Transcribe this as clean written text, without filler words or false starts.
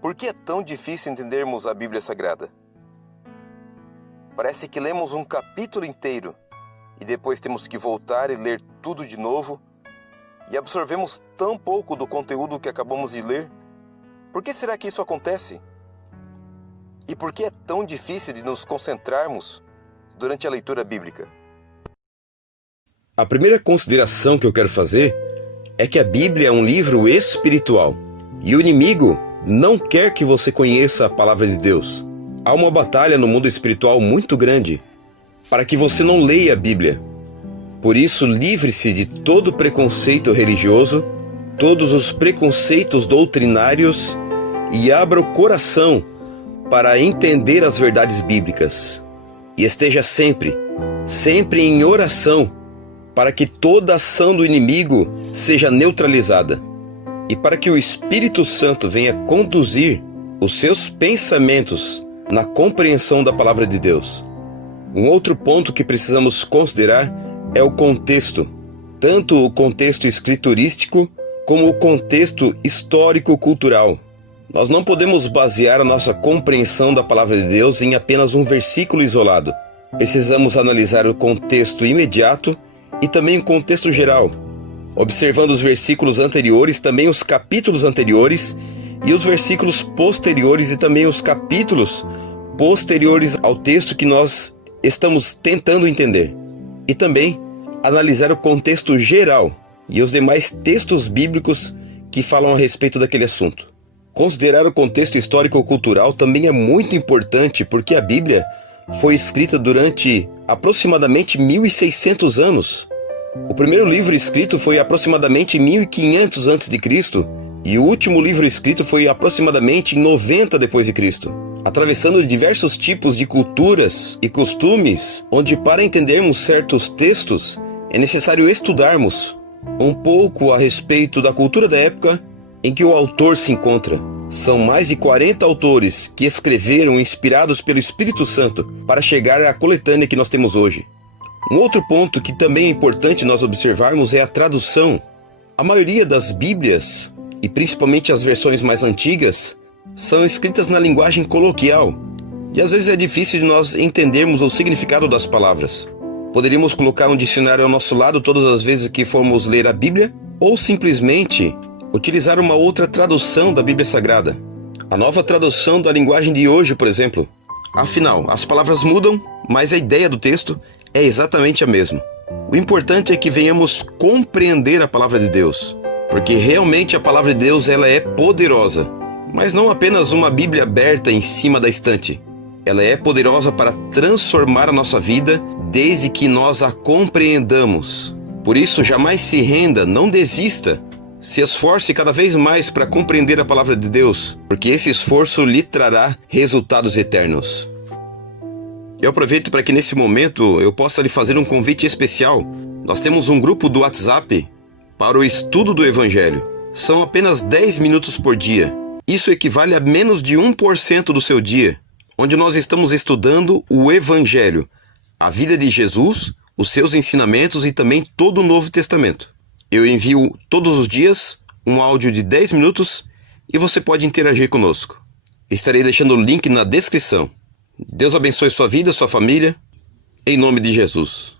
Por que é tão difícil entendermos a Bíblia Sagrada? Parece que lemos um capítulo inteiro e depois temos que voltar e ler tudo de novo e absorvemos tão pouco do conteúdo que acabamos de ler. Por que será que isso acontece? E por que é tão difícil de nos concentrarmos durante a leitura bíblica? A primeira consideração que eu quero fazer é que a Bíblia é um livro espiritual e o inimigo não quer que você conheça a palavra de Deus. Há uma batalha no mundo espiritual muito grande para que você não leia a Bíblia. Por isso, livre-se de todo preconceito religioso, todos os preconceitos doutrinários e abra o coração para entender as verdades bíblicas. E esteja sempre em oração para que toda ação do inimigo seja neutralizada e para que o Espírito Santo venha conduzir os seus pensamentos na compreensão da palavra de Deus. Um outro ponto que precisamos considerar é o contexto, tanto o contexto escriturístico como o contexto histórico-cultural. Nós não podemos basear a nossa compreensão da palavra de Deus em apenas um versículo isolado. Precisamos analisar o contexto imediato e também o contexto geral, observando os versículos anteriores, também os capítulos anteriores e os versículos posteriores e também os capítulos posteriores ao texto que nós estamos tentando entender. E também analisar o contexto geral e os demais textos bíblicos que falam a respeito daquele assunto. Considerar o contexto histórico-cultural também é muito importante porque a Bíblia foi escrita durante aproximadamente 1600 anos. O primeiro livro escrito foi aproximadamente 1500 a.C. e o último livro escrito foi aproximadamente em 90 d.C., atravessando diversos tipos de culturas e costumes, onde para entendermos certos textos é necessário estudarmos um pouco a respeito da cultura da época em que o autor se encontra. São mais de 40 autores que escreveram inspirados pelo Espírito Santo para chegar à coletânea que nós temos hoje. Um outro ponto que também é importante nós observarmos é a tradução. A maioria das Bíblias, e principalmente as versões mais antigas, são escritas na linguagem coloquial, e às vezes é difícil de nós entendermos o significado das palavras. Poderíamos colocar um dicionário ao nosso lado todas as vezes que formos ler a Bíblia, ou simplesmente utilizar uma outra tradução da Bíblia Sagrada. A nova tradução da linguagem de hoje, por exemplo. Afinal, as palavras mudam, mas a ideia do texto é exatamente a mesma. O importante é que venhamos compreender a palavra de Deus, porque realmente a palavra de Deus ela é poderosa, mas não apenas uma Bíblia aberta em cima da estante. Ela é poderosa para transformar a nossa vida desde que nós a compreendamos. Por isso, jamais se renda, não desista. Se esforce cada vez mais para compreender a palavra de Deus, porque esse esforço lhe trará resultados eternos. Eu aproveito para que nesse momento eu possa lhe fazer um convite especial. Nós temos um grupo do WhatsApp para o estudo do Evangelho. São apenas 10 minutos por dia. Isso equivale a menos de 1% do seu dia, onde nós estamos estudando o Evangelho, a vida de Jesus, os seus ensinamentos e também todo o Novo Testamento. Eu envio todos os dias um áudio de 10 minutos e você pode interagir conosco. Estarei deixando o link na descrição. Deus abençoe sua vida, sua família, em nome de Jesus.